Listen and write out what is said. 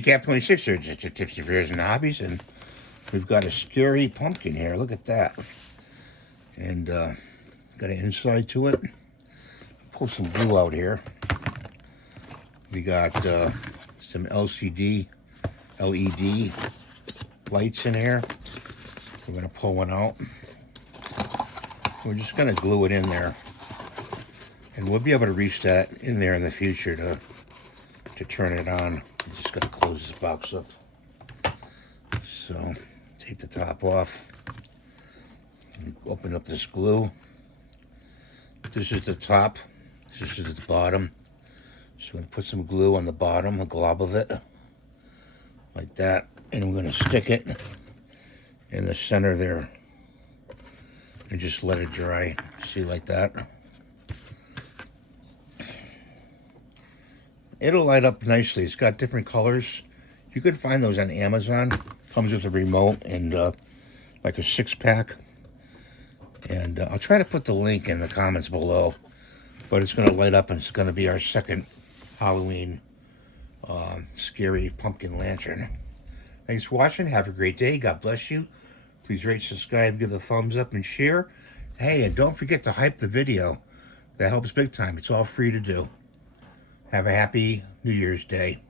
Cap 26 here, just a Tipsy Beers and Hobbies, and we've got a scary pumpkin here. Look at that. And got an inside to it. Pull some glue out here. We got some LED lights in here. We're going to pull one out. We're just going to glue it in there. And we'll be able to reach that in there in the future to turn it on. I'm just going to close this box up. So, take the top off. Open up this glue. This is the top. This is the bottom. So we're going to put some glue on the bottom, a glob of it. Like that. And we're going to stick it in the center there. And just let it dry. See, like that. It'll light up nicely. It's got different colors. You can find those on Amazon. Comes with a remote and like a 6-pack. And I'll try to put the link in the comments below. But it's going to light up, and it's going to be our second Halloween scary pumpkin lantern. Thanks for watching. Have a great day. God bless you. Please rate, subscribe, give a thumbs up, and share. Hey, and don't forget to hype the video. That helps big time. It's all free to do. Have a happy New Year's Day.